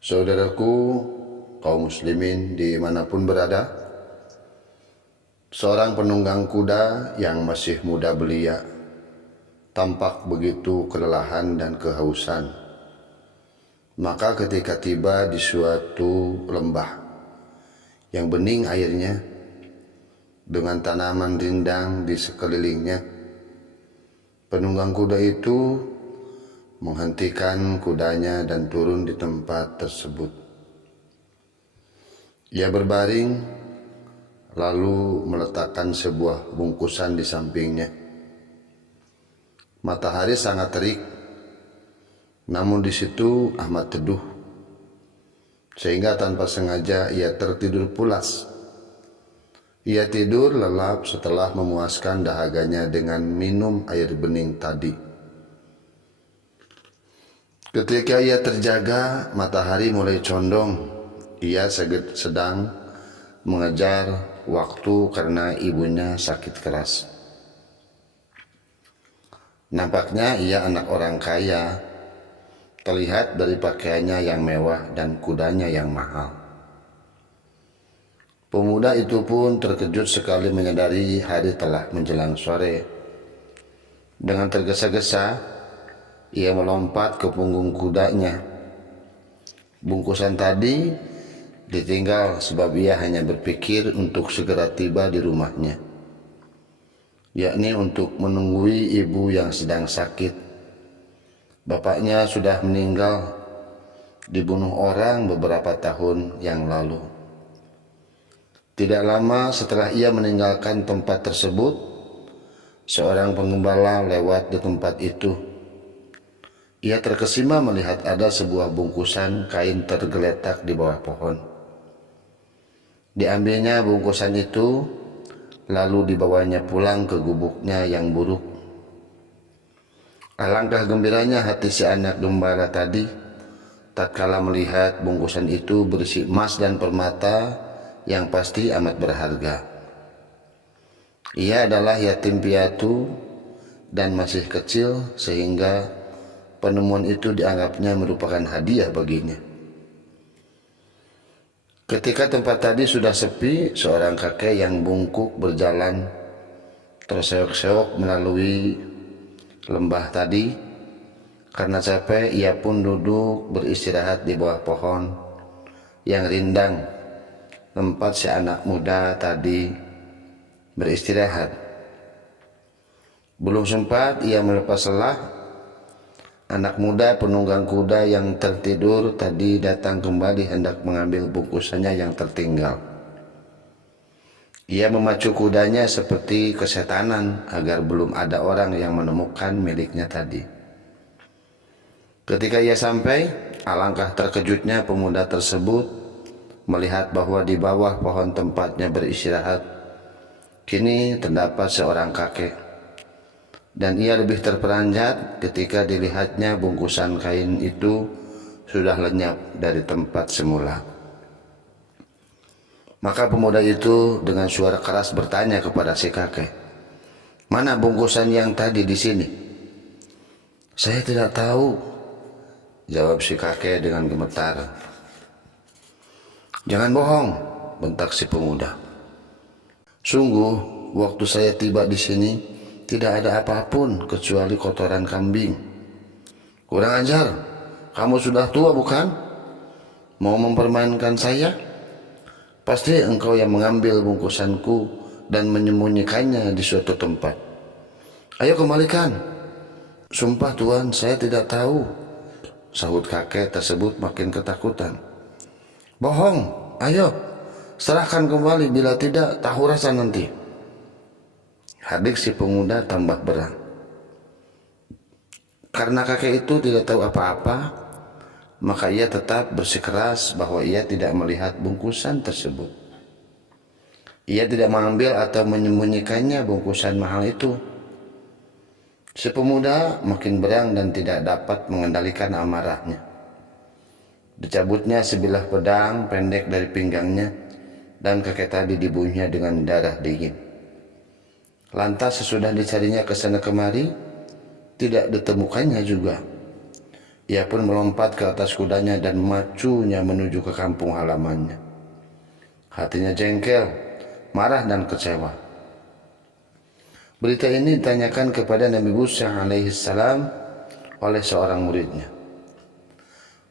Saudaraku, kaum muslimin dimanapun berada, seorang penunggang kuda yang masih muda belia tampak begitu kelelahan dan kehausan. Maka ketika tiba di suatu lembah yang bening airnya, dengan tanaman rindang di sekelilingnya, penunggang kuda itu menghentikan kudanya dan turun di tempat tersebut. Ia berbaring lalu meletakkan sebuah bungkusan di sampingnya. Matahari sangat terik, namun di situ amat teduh, sehingga tanpa sengaja ia tertidur pulas. Ia tidur lelap setelah memuaskan dahaganya dengan minum air bening tadi. Ketika ia terjaga, matahari mulai condong. Ia sedang mengejar waktu karena ibunya sakit keras. Nampaknya ia anak orang kaya, terlihat dari pakaiannya yang mewah dan kudanya yang mahal. Pemuda itu pun terkejut sekali menyadari hari telah menjelang sore. Dengan tergesa-gesa, ia melompat ke punggung kudanya. Bungkusan tadi ditinggal sebab ia hanya berpikir untuk segera tiba di rumahnya, yakni untuk menunggui ibu yang sedang sakit. Bapaknya sudah meninggal, dibunuh orang beberapa tahun yang lalu. Tidak lama setelah ia meninggalkan tempat tersebut, seorang penggembala lewat di tempat itu. Ia terkesima melihat ada sebuah bungkusan kain tergeletak di bawah pohon. Diambilnya bungkusan itu, lalu dibawanya pulang ke gubuknya yang buruk. Alangkah gembiranya hati si anak gembala tadi tatkala melihat bungkusan itu berisi emas dan permata yang pasti amat berharga. Ia adalah yatim piatu dan masih kecil, sehingga penemuan itu dianggapnya merupakan hadiah baginya. Ketika tempat tadi sudah sepi, seorang kakek yang bungkuk berjalan terseok-seok melalui lembah tadi. Karena capek, ia pun duduk beristirahat di bawah pohon yang rindang, tempat si anak muda tadi beristirahat. Belum sempat ia melepas lelah, anak muda penunggang kuda yang tertidur tadi datang kembali hendak mengambil bungkusannya yang tertinggal. Ia memacu kudanya seperti kesetanan agar belum ada orang yang menemukan miliknya tadi. Ketika ia sampai, alangkah terkejutnya pemuda tersebut melihat bahwa di bawah pohon tempatnya beristirahat kini terdapat seorang kakek. Dan ia lebih terperanjat ketika dilihatnya bungkusan kain itu sudah lenyap dari tempat semula. Maka pemuda itu dengan suara keras bertanya kepada si kakek, "Mana bungkusan yang tadi di sini?" "Saya tidak tahu," jawab si kakek dengan gemetar. "Jangan bohong," bentak si pemuda. "Sungguh, waktu saya tiba di sini tidak ada apapun kecuali kotoran kambing." "Kurang ajar, kamu sudah tua bukan? Mau mempermainkan saya? Pasti engkau yang mengambil bungkusanku dan menyembunyikannya di suatu tempat. Ayo kembalikan." "Sumpah Tuan, saya tidak tahu," sahut kakek tersebut makin ketakutan. "Bohong, ayo serahkan kembali, bila tidak tahu rasa nanti." Hardik si pemuda tambah berat. Karena kakek itu tidak tahu apa-apa, maka ia tetap bersikeras bahwa ia tidak melihat bungkusan tersebut. Ia tidak mengambil atau menyembunyikannya bungkusan mahal itu. Si pemuda makin berang dan tidak dapat mengendalikan amarahnya. Dicabutnya sebilah pedang pendek dari pinggangnya dan kakek tadi dibunuhnya dengan darah dingin. Lantas sesudah dicarinya ke sana kemari, tidak ditemukannya juga. Ia pun melompat ke atas kudanya dan memacunya menuju ke kampung halamannya. Hatinya jengkel, marah dan kecewa. Berita ini ditanyakan kepada Nabi Musa alaihissalam oleh seorang muridnya.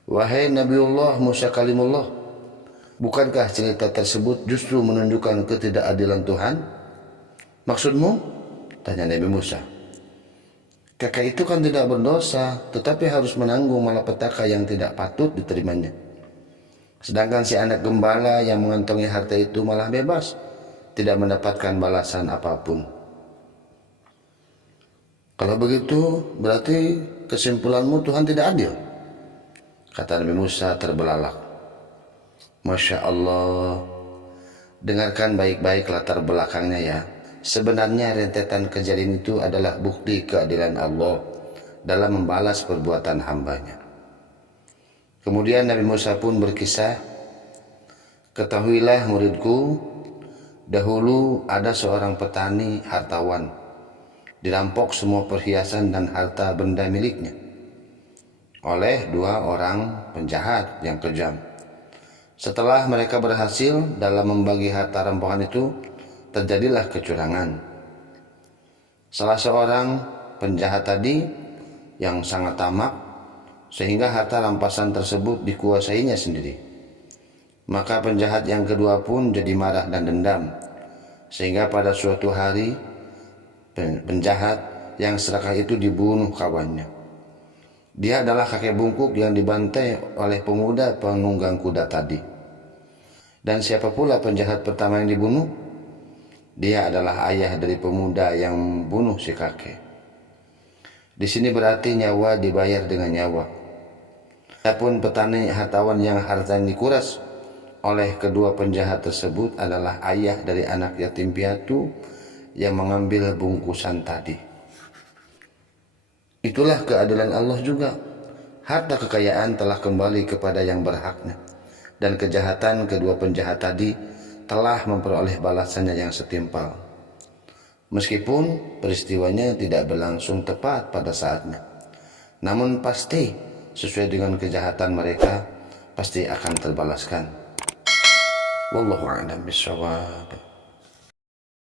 Wahai Nabiullah Musa kalimullah, bukankah cerita tersebut justru menunjukkan ketidakadilan Tuhan? Maksudmu? Tanya Nabi Musa. Kakak itu kan tidak berdosa, tetapi harus menanggung malapetaka yang tidak patut diterimanya. Sedangkan si anak gembala yang mengantongi harta itu malah bebas, tidak mendapatkan balasan apapun. Kalau begitu, berarti kesimpulanmu Tuhan tidak adil? Kata Nabi Musa terbelalak. Masya Allah, dengarkan baik-baik latar belakangnya ya. Sebenarnya rentetan kejadian itu adalah bukti keadilan Allah dalam membalas perbuatan hambanya. Kemudian Nabi Musa pun berkisah, ketahuilah muridku, dahulu ada seorang petani hartawan, dirampok semua perhiasan dan harta benda miliknya oleh dua orang penjahat yang kejam. Setelah mereka berhasil dalam membagi harta rampokan itu, terjadilah kecurangan. Salah seorang penjahat tadi yang sangat tamak, sehingga harta rampasan tersebut dikuasainya sendiri. Maka penjahat yang kedua pun jadi marah dan dendam, sehingga pada suatu hari penjahat yang serakah itu dibunuh kawannya. Dia adalah kakek bungkuk yang dibantai oleh pemuda penunggang kuda tadi. Dan siapa pula penjahat pertama yang dibunuh? Dia adalah ayah dari pemuda yang membunuh si kakek. Di sini berarti nyawa dibayar dengan nyawa. Adapun petani hartawan yang hartanya dikuras oleh kedua penjahat tersebut adalah ayah dari anak yatim piatu yang mengambil bungkusan tadi. Itulah keadilan Allah juga. Harta kekayaan telah kembali kepada yang berhaknya, dan kejahatan kedua penjahat tadi telah memperoleh balasannya yang setimpal. Meskipun peristiwanya tidak berlangsung tepat pada saatnya, namun pasti sesuai dengan kejahatan mereka pasti akan terbalaskan. Wallahu a'lam bishawab.